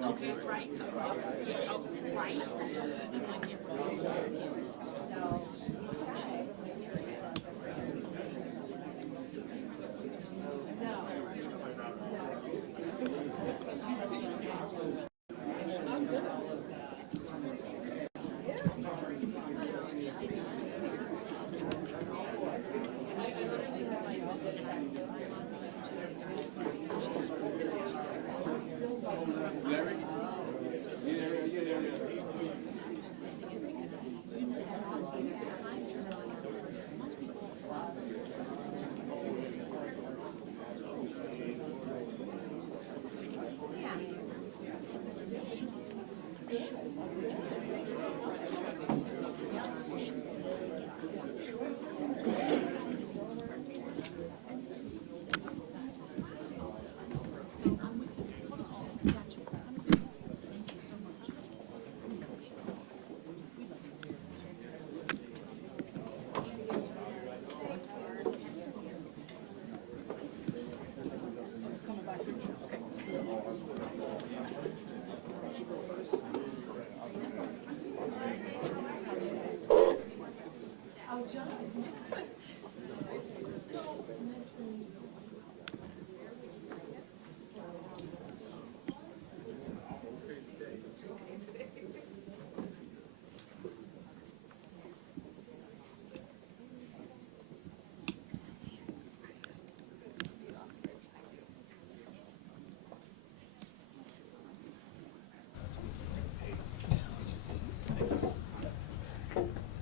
Okay, right. So, right.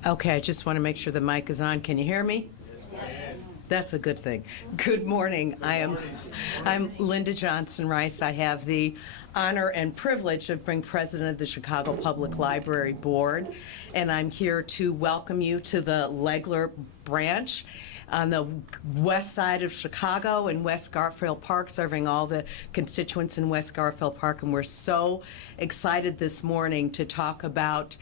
Okay, I just want to make sure the mic is on. Can you hear me? Yes. That's a good thing. Good morning. I'm Linda Johnson Rice. I have the honor and privilege of being president of the Chicago Public Library Board, and I'm here to welcome you to the Legler branch on the west side of Chicago in West Garfield Park, serving all the constituents in West Garfield Park. And we're so excited this morning to talk about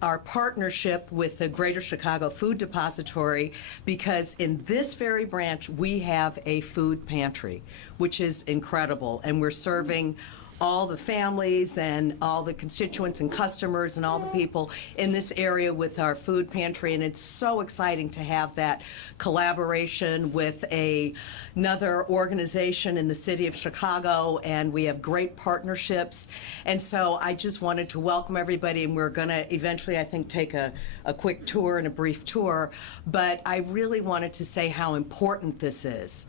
our partnership with the Greater Chicago Food Depository, because in this very branch we have a food pantry, which is incredible, and we're serving all the families and all the constituents and customers and all the people in this area with our food pantry. And it's so exciting to have that collaboration with another organization in the city of Chicago, and we have great partnerships. And so I just wanted to welcome everybody, and we're going to eventually, I think, take a quick tour and a brief tour. But I really wanted to say how important this is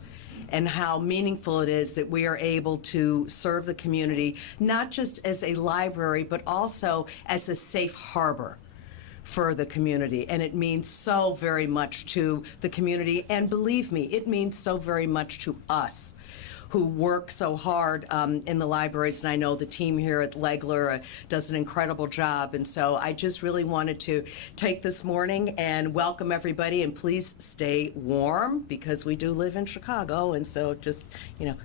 and how meaningful it is that we are able to serve the community, not just as a library, but also as a safe harbor for the community. And it means so very much to the community, and believe me, it means so very much to us who work so hard in the libraries. And I know the team here at Legler does an incredible job. And so I just really wanted to take this morning and welcome everybody, and please stay warm because we do live in Chicago, and so just,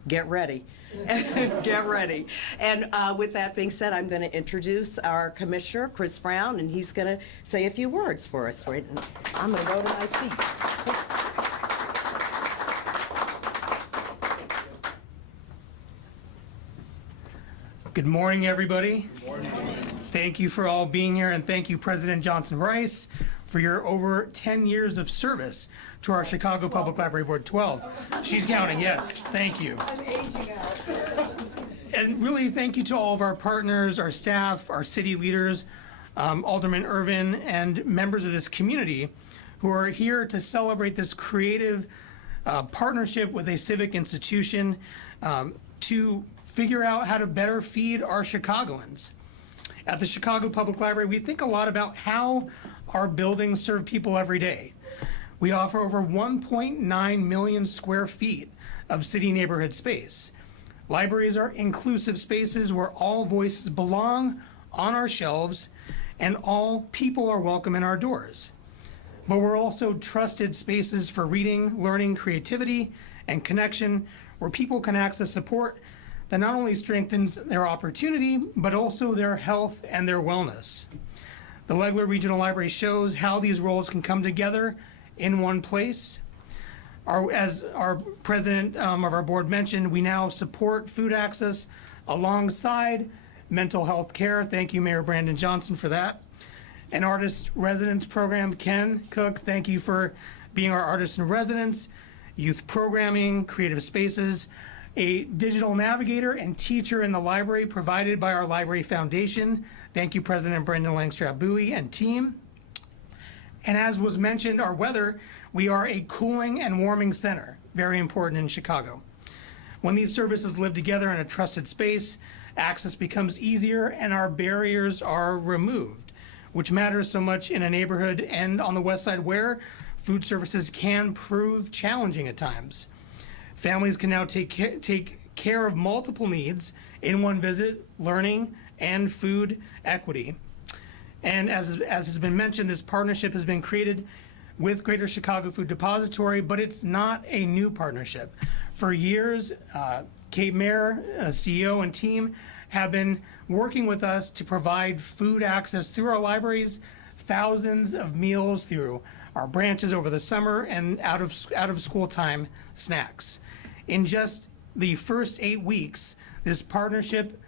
get ready. Get ready. And with that being said, I'm going to introduce our commissioner, Chris Brown, and he's going to say a few words for us. Right? I'm going to go to my seat. Good morning, everybody. Good morning. Thank you for all being here, and thank you, President Johnson Rice, for your over 10 years of service to our Chicago Public Library Board. 12. She's counting, yes. Thank you. I'm aging out. And really, thank you to all of our partners, our staff, our city leaders, Alderman Irvin, and members of this community who are here to celebrate this creative partnership with a civic institution to figure out how to better feed our Chicagoans. At the Chicago Public Library, we think a lot about how our buildings serve people every day. We offer over 1.9 million square feet of city neighborhood space. Libraries are inclusive spaces where all voices belong on our shelves and all people are welcome in our doors. But we're also trusted spaces for reading, learning, creativity, and connection, where people can access support that not only strengthens their opportunity, but also their health and their wellness. The Legler Regional Library shows how these roles can come together in one place. As our president of our board mentioned, we now support food access alongside mental health care. Thank you, Mayor Brandon Johnson, for that. An artist residence program. Ken Cook, thank you for being our artist in residence. Youth programming, creative spaces, a digital navigator and teacher in the library provided by our Library Foundation. Thank you, President Brendan Langstrap-Bowie and team. And as was mentioned, our weather, we are a cooling and warming center, very important in Chicago. When these services live together in a trusted space, access becomes easier and our barriers are removed, which matters so much in a neighborhood and on the west side where food services can prove challenging at times. Families can now take care of multiple needs in one visit, learning and food equity. And as has been mentioned, this partnership has been created with Greater Chicago Food Depository, but it's not a new partnership. For years, Kate Mayer, CEO and team, have been working with us to provide food access through our libraries, thousands of meals through our branches over the summer and out of school time snacks. In just the first 8 weeks, this partnership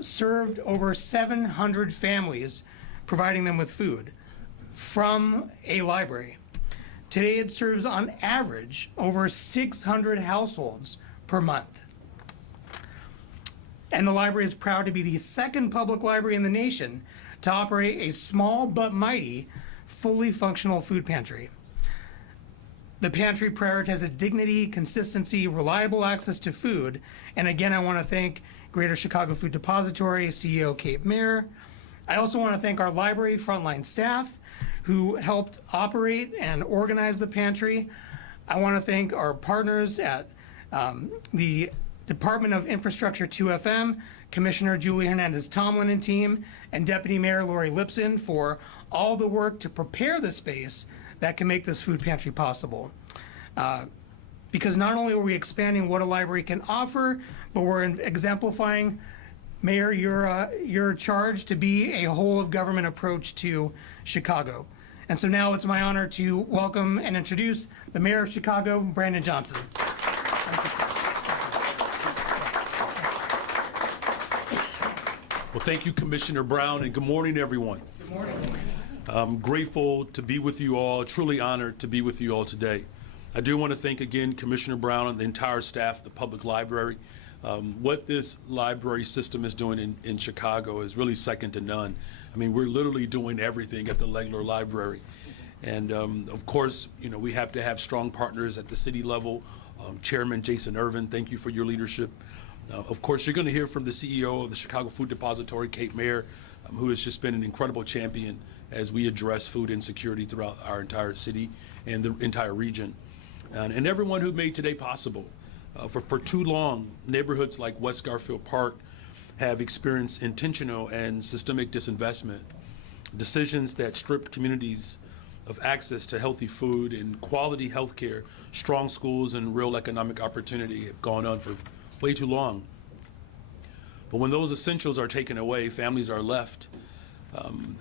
served over 700 families, providing them with food from a library. Today it serves on average over 600 households per month. And the library is proud to be the second public library in the nation to operate a small but mighty, fully functional food pantry. The pantry prioritizes dignity, consistency, reliable access to food. And again, I want to thank Greater Chicago Food Depository CEO Kate Mayer. I also want to thank our library frontline staff who helped operate and organize the pantry. I want to thank our partners at the Department of Infrastructure 2FM, Commissioner Julie Hernandez-Tomlin and team, and Deputy Mayor Lori Lipson for all the work to prepare the space that can make this food pantry possible. Because not only are we expanding what a library can offer, but we're exemplifying, Mayor, your charge to be a whole of government approach to Chicago. And so now it's my honor to welcome and introduce the Mayor of Chicago, Brandon Johnson. Thank you, sir. Well, thank you, Commissioner Brown, and good morning, everyone. Good morning. I'm grateful to be with you all, truly honored to be with you all today. I do want to thank again Commissioner Brown and the entire staff of the Public Library. What this library system is doing in Chicago is really second to none. I mean, we're literally doing everything at the Legler Library. And of course, you know, we have to have strong partners at the city level. Chairman Jason Irvin, thank you for your leadership. Of course, you're going to hear from the CEO of the Chicago Food Depository, Kate Mayer, who has just been an incredible champion as we address food insecurity throughout our entire city and the entire region. And everyone who made today possible. For too long, neighborhoods like West Garfield Park have experienced intentional and systemic disinvestment. Decisions that stripped communities of access to healthy food and quality health care, strong schools, and real economic opportunity have gone on for way too long. But when those essentials are taken away, families are left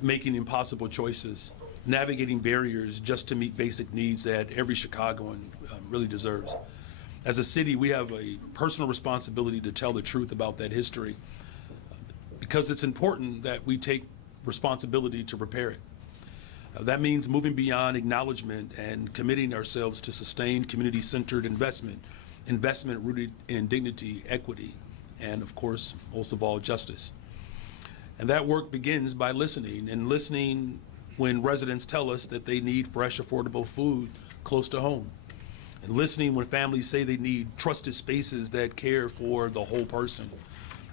making impossible choices, navigating barriers just to meet basic needs that every Chicagoan really deserves. As a city, we have a personal responsibility to tell the truth about that history because it's important that we take responsibility to repair it. That means moving beyond acknowledgement and committing ourselves to sustained community-centered investment rooted in dignity, equity, and of course, most of all, justice. And that work begins by listening when residents tell us that they need fresh, affordable food close to home. And listening when families say they need trusted spaces that care for the whole person.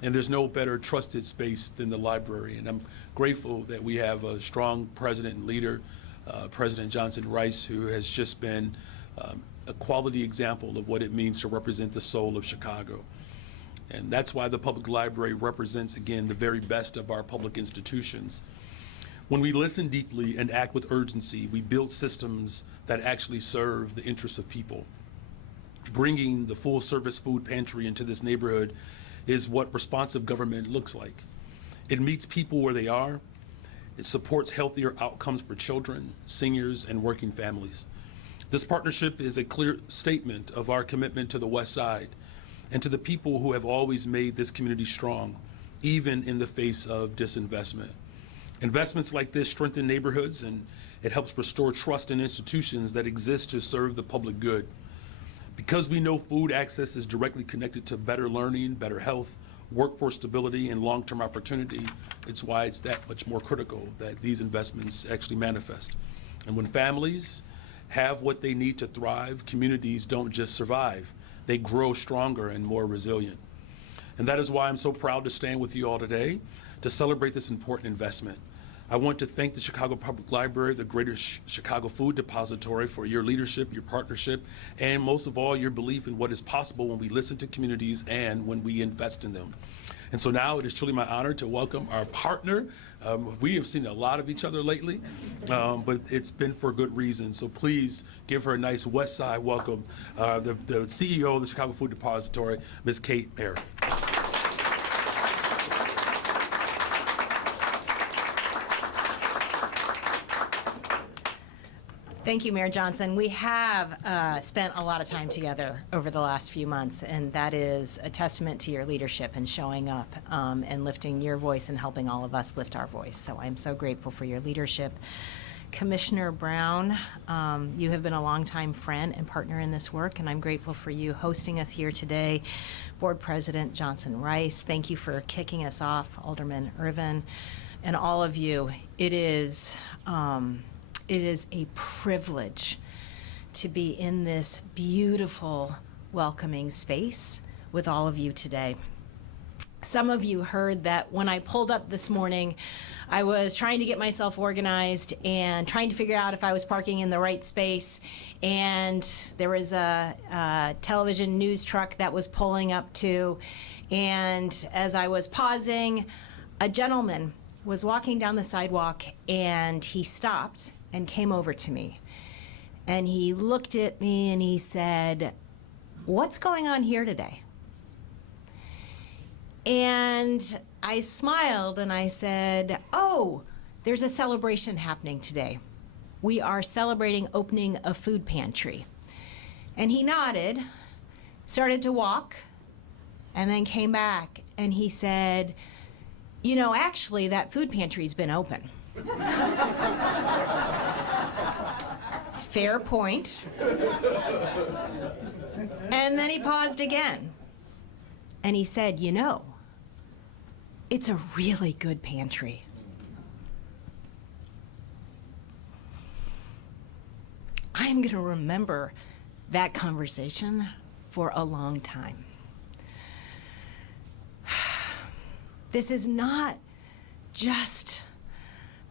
And there's no better trusted space than the library. And I'm grateful that we have a strong president and leader, President Johnson Rice, who has just been a quality example of what it means to represent the soul of Chicago. And that's why the public library represents, again, the very best of our public institutions. When we listen deeply and act with urgency, we build systems that actually serve the interests of people. Bringing the full-service food pantry into this neighborhood is what responsive government looks like. It meets people where they are. It supports healthier outcomes for children, seniors, and working families. This partnership is a clear statement of our commitment to the West Side and to the people who have always made this community strong, even in the face of disinvestment. Investments like this strengthen neighborhoods, and it helps restore trust in institutions that exist to serve the public good. Because we know food access is directly connected to better learning, better health, workforce stability, and long-term opportunity, it's why it's that much more critical that these investments actually manifest. And when families have what they need to thrive, communities don't just survive, they grow stronger and more resilient. And that is why I'm so proud to stand with you all today to celebrate this important investment. I want to thank the Chicago Public Library, the Greater Chicago Food Depository, for your leadership, your partnership, and most of all, your belief in what is possible when we listen to communities and when we invest in them. And so now it is truly my honor to welcome our partner. We have seen a lot of each other lately, but it's been for good reason. So please give her a nice West Side welcome, the CEO of the Chicago Food Depository, Ms. Kate Mayer. Thank you, Mayor Johnson. We have spent a lot of time together over the last few months, and that is a testament to your leadership and showing up and lifting your voice and helping all of us lift our voice. So I'm so grateful for your leadership. Commissioner Brown, you have been a longtime friend and partner in this work, and I'm grateful for you hosting us here today. Board President Johnson Rice, thank you for kicking us off. Alderman Irvin, and all of you. It is a privilege to be in this beautiful, welcoming space with all of you today. Some of you heard that when I pulled up this morning, I was trying to get myself organized and trying to figure out if I was parking in the right space. And there was a television news truck that was pulling up too. And as I was pausing, a gentleman was walking down the sidewalk, and he stopped and came over to me. And he looked at me and he said, "What's going on here today?" And I smiled and I said, "Oh, there's a celebration happening today. We are celebrating opening a food pantry." And he nodded, started to walk, and then came back and he said, "You know, actually, that food pantry's been open." Fair point. And then he paused again. And he said, "You know, it's a really good pantry." I'm going to remember that conversation for a long time. This is not just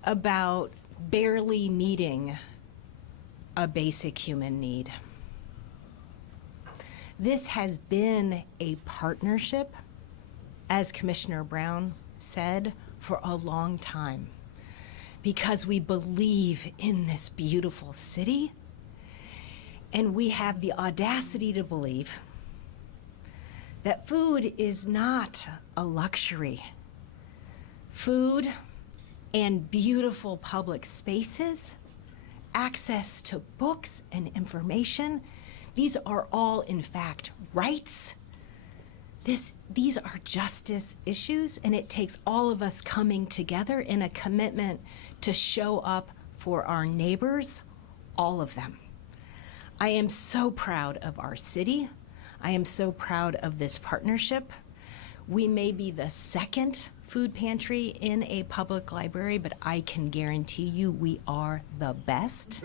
about barely meeting a basic human need. This has been a partnership, as Commissioner Brown said, for a long time, because we believe in this beautiful city, and we have the audacity to believe that food is not a luxury. Food and beautiful public spaces, access to books and information, these are all, in fact, rights. These are justice issues, and it takes all of us coming together in a commitment to show up for our neighbors, all of them. I am so proud of our city. I am so proud of this partnership. We may be the second food pantry in a public library, but I can guarantee you we are the best.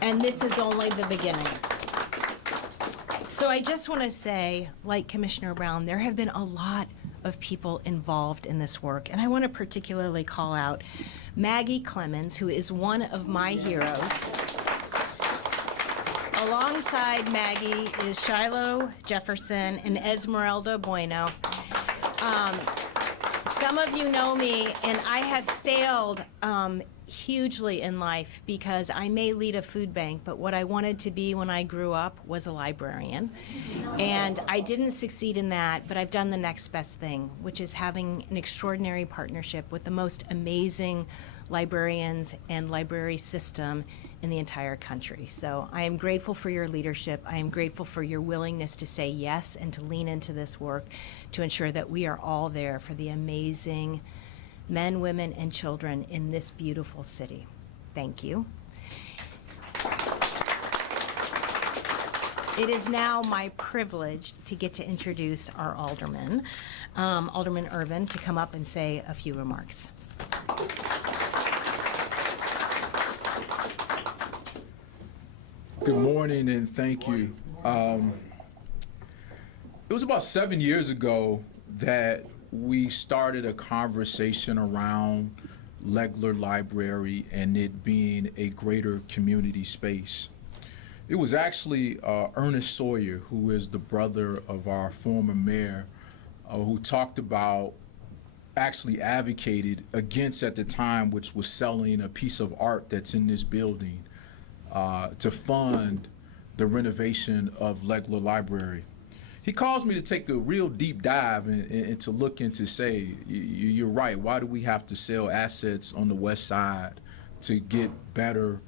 And this is only the beginning. So I just want to say, like Commissioner Brown, there have been a lot of people involved in this work, and I want to particularly call out Maggie Clemens, who is one of my heroes. Alongside Maggie is Shiloh Jefferson and Esmeralda Bueno. Some of you know me, and I have failed hugely in life because I may lead a food bank, but what I wanted to be when I grew up was a librarian. And I didn't succeed in that, but I've done the next best thing, which is having an extraordinary partnership with the most amazing librarians and library system in the entire country. So I am grateful for your leadership. I am grateful for your willingness to say yes and to lean into this work to ensure that we are all there for the amazing men, women, and children in this beautiful city. Thank you. It is now my privilege to get to introduce our alderman, Alderman Irvin, to come up and say a few remarks. Good morning and thank you. It was about 7 years ago that we started a conversation around Legler Library and it being a greater community space. It was actually Ernest Sawyer, who is the brother of our former mayor, who talked about, actually advocated against at the time, which was selling a piece of art that's in this building to fund the renovation of Legler Library. He caused me to take a real deep dive and to look into say, you're right, why do we have to sell assets on the west side to get better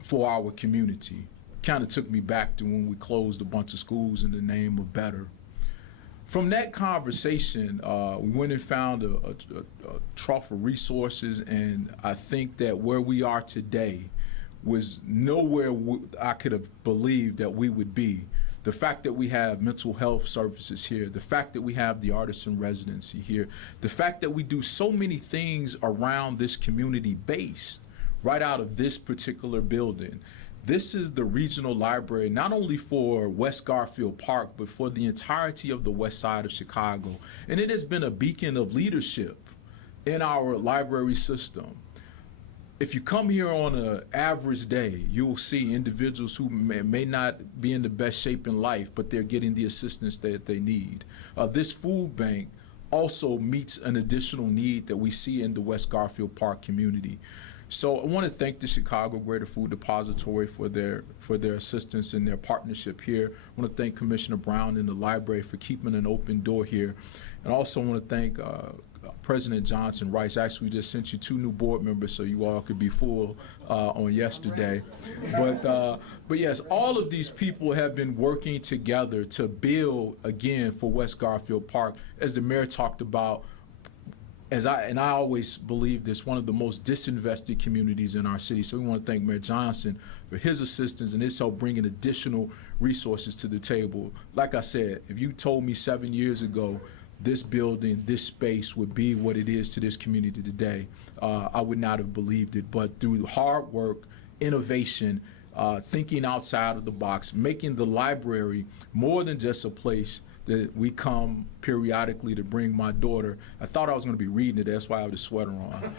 for our community? Kind of took me back to when we closed a bunch of schools in the name of better. From that conversation, we went and found a trough of resources, and I think that where we are today was nowhere I could have believed that we would be. The fact that we have mental health services here, the fact that we have the artist in residency here, the fact that we do so many things around this community based right out of this particular building. This is the regional library, not only for West Garfield Park, but for the entirety of the west side of Chicago. And it has been a beacon of leadership in our library system. If you come here on an average day, you will see individuals who may not be in the best shape in life, but they're getting the assistance that they need. This food bank also meets an additional need that we see in the West Garfield Park community. So I want to thank the Chicago Greater Food Depository for their assistance and their partnership here. I want to thank Commissioner Brown and the library for keeping an open door here. And also want to thank President Johnson Rice. Actually, we just sent you 2 new board members so you all could be full on yesterday. But yes, all of these people have been working together to build, again, for West Garfield Park, as the mayor talked about. I always believe this, one of the most disinvested communities in our city. So we want to thank Mayor Johnson for his assistance and his help bringing additional resources to the table. Like I said, if you told me 7 years ago this building, this space would be what it is to this community today, I would not have believed it. But through hard work, innovation, thinking outside of the box, making the library more than just a place that we come periodically to bring my daughter. I thought I was going to be reading it, that's why I have the sweater on.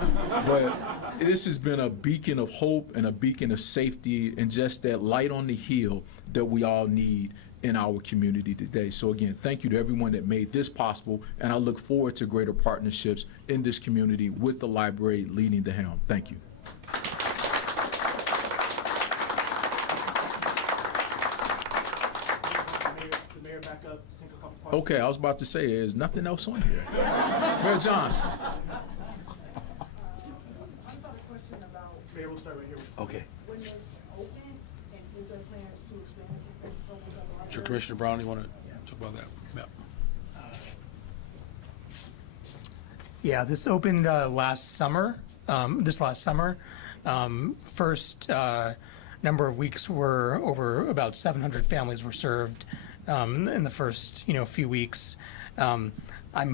But this has been a beacon of hope and a beacon of safety and just that light on the hill that we all need in our community today. So again, thank you to everyone that made this possible, and I look forward to greater partnerships in this community with the library leading the helm. Thank you. Okay, I was about to say, there's nothing else on here. Mayor Johnson. Mayor, we'll start right here. Okay. When this open, and is there plans to expand it? Sure, Commissioner Brown, you want to talk about that? Yeah. Yeah, this opened last summer. First number of weeks were over about 700 families were served in the first few weeks. I'm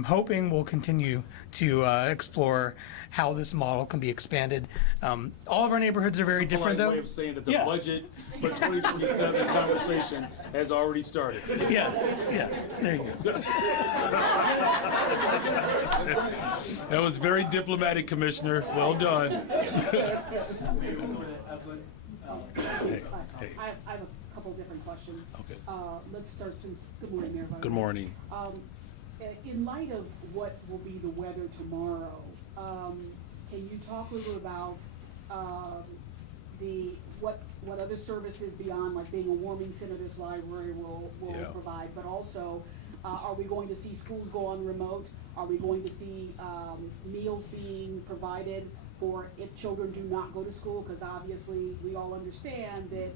hoping we'll continue to explore how this model can be expanded. All of our neighborhoods are very different, though. Way of saying that the Yeah. budget for 2027 conversation has already started. Yeah, there you go. That was very diplomatic, Commissioner. Well done. I have a couple different questions. Okay. Let's start since, good morning, Mayor. Good morning. In light of what will be the weather tomorrow, can you talk a little about what other services beyond like being a warming center this library will Yeah. provide, but also are we going to see schools go on remote? Are we going to see meals being provided for if children do not go to school? Because obviously, we all understand that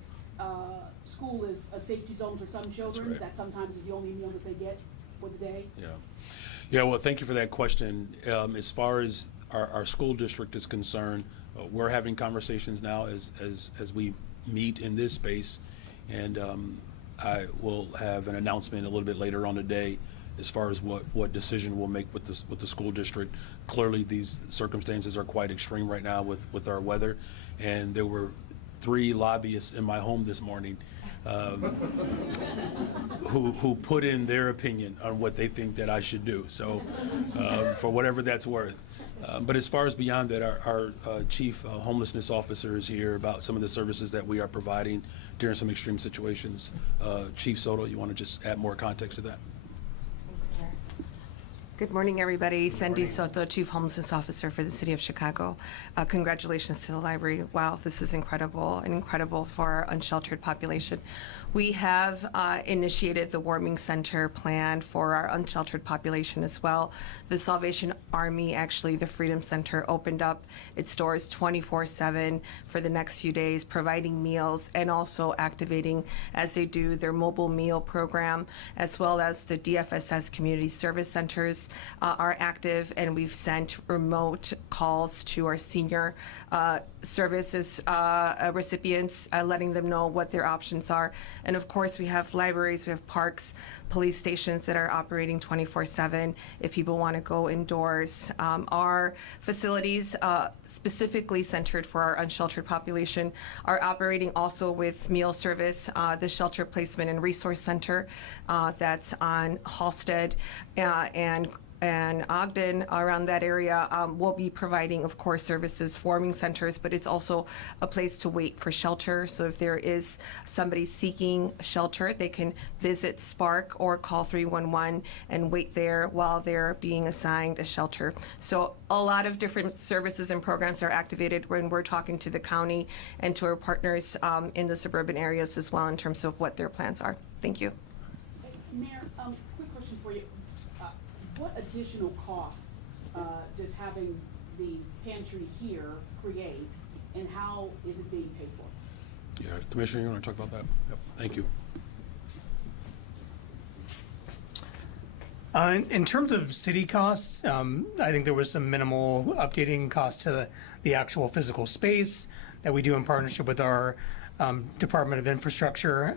school is a safety zone for some children. right. That sometimes is the only meal that they get for the day. Yeah. Yeah, well, thank you for that question. As far as our school district is concerned, we're having conversations now as we meet in this space, and I will have an announcement a little bit later on today as far as what decision we'll make with the school district. Clearly, these circumstances are quite extreme right now with our weather, and there were 3 lobbyists in my home this morning who put in their opinion on what they think that I should do. So for whatever that's worth. But as far as beyond that, our chief homelessness officer is here about some of the services that we are providing during some extreme situations. Chief Soto, you want to just add more context to that? Good morning, everybody. Cindy Soto, Chief Homelessness Officer for the City of Chicago. Congratulations to the library. Wow, this is incredible, and incredible for our unsheltered population. We have initiated the warming center plan for our unsheltered population as well. The Salvation Army, actually, the Freedom Center, opened up its doors 24/7 for the next few days, providing meals and also activating, as they do, their mobile meal program, as well as the DFSS community service centers are active, and we've sent remote calls to our senior services recipients, letting them know what their options are. And of course, we have libraries, we have parks, police stations that are operating 24/7 if people want to go indoors. Our facilities, specifically centered for our unsheltered population, are operating also with meal service. The Shelter Placement and Resource Center that's on Halsted and Ogden, around that area, will be providing, of course, services, warming centers, but it's also a place to wait for shelter. So if there is somebody seeking shelter, they can visit Spark or call 311 and wait there while they're being assigned a shelter. So a lot of different services and programs are activated when we're talking to the county and to our partners in the suburban areas as well in terms of what their plans are. Thank you. Mayor, quick question for you. What additional costs does having the pantry here create, and how is it being paid for? Yeah, Commissioner, you want to talk about that? Yep. Thank you. In terms of city costs, I think there was some minimal updating costs to the actual physical space that we do in partnership with our Department of Infrastructure.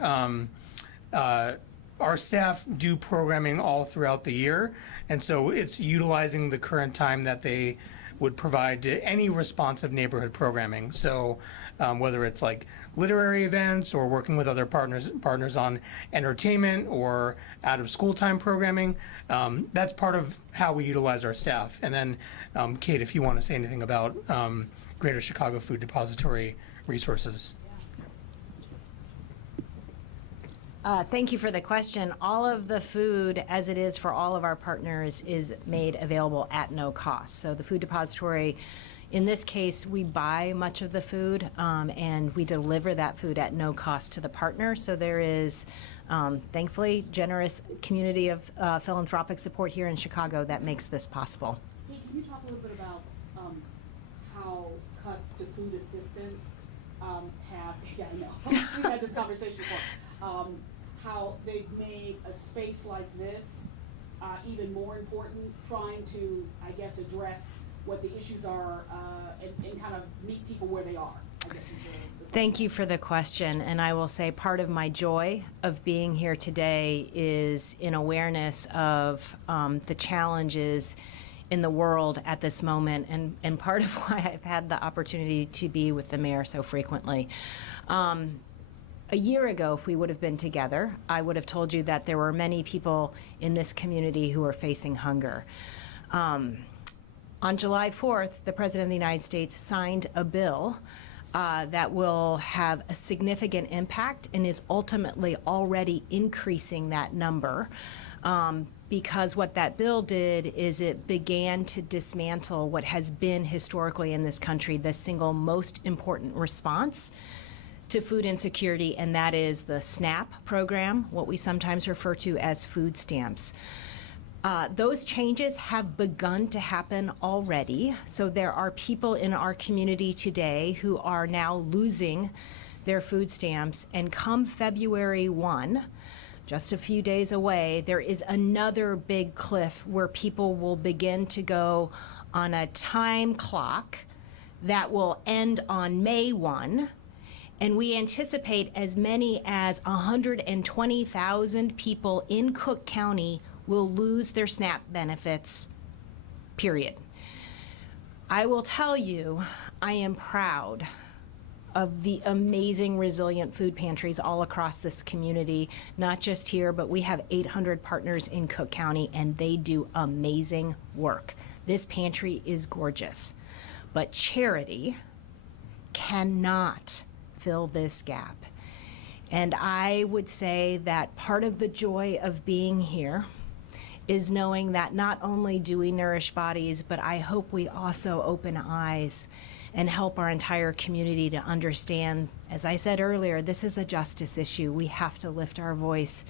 Our staff do programming all throughout the year, and so it's utilizing the current time that they would provide to any responsive neighborhood programming. So whether it's like literary events or working with other partners on entertainment or out of school time programming, that's part of how we utilize our staff. And then Kate, if you want to say anything about Greater Chicago Food Depository resources. Thank you for the question. All of the food, as it is for all of our partners, is made available at no cost. So the food depository, in this case, we buy much of the food and we deliver that food at no cost to the partner. So there is, thankfully, generous community of philanthropic support here in Chicago that makes this possible. Hey, can you talk a little bit about how cuts to food assistance have, yeah, I know, we've had this conversation before, how they've made a space like this even more important, trying to, I guess, address what the issues are and kind of meet people where they are, I guess. Thank you for the question, and I will say part of my joy of being here today is in awareness of the challenges in the world at this moment, and part of why I've had the opportunity to be with the mayor so frequently. A year ago, if we would have been together, I would have told you that there were many people in this community who are facing hunger. On July 4th, the President of the United States signed a bill that will have a significant impact and is ultimately already increasing that number. Because what that bill did is it began to dismantle what has been historically in this country the single most important response to food insecurity, and that is the SNAP program, what we sometimes refer to as food stamps. Those changes have begun to happen already. So there are people in our community today who are now losing their food stamps. And come February 1, just a few days away, there is another big cliff where people will begin to go on a time clock that will end on May 1. And we anticipate as many as 120,000 people in Cook County will lose their SNAP benefits, period. I will tell you, I am proud of the amazing resilient food pantries all across this community, not just here, but we have 800 partners in Cook County, and they do amazing work. This pantry is gorgeous, but charity cannot fill this gap. And I would say that part of the joy of being here is knowing that not only do we nourish bodies, but I hope we also open eyes and help our entire community to understand, as I said earlier, this is a justice issue. We have to lift our voice.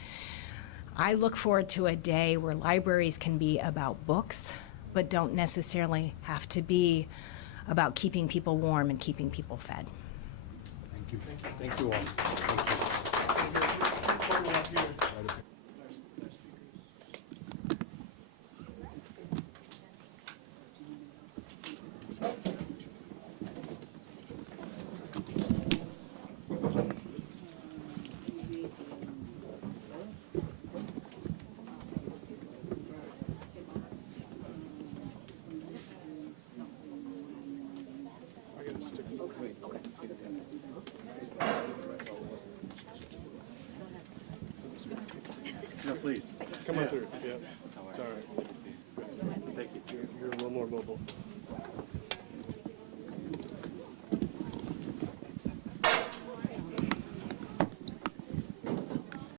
I look forward to a day where libraries can be about books, but don't necessarily have to be about keeping people warm and keeping people fed. Thank you. Thank you all. Thank you. No, please. Come on through. Yeah. It's all right. Thank you. You're a little more mobile.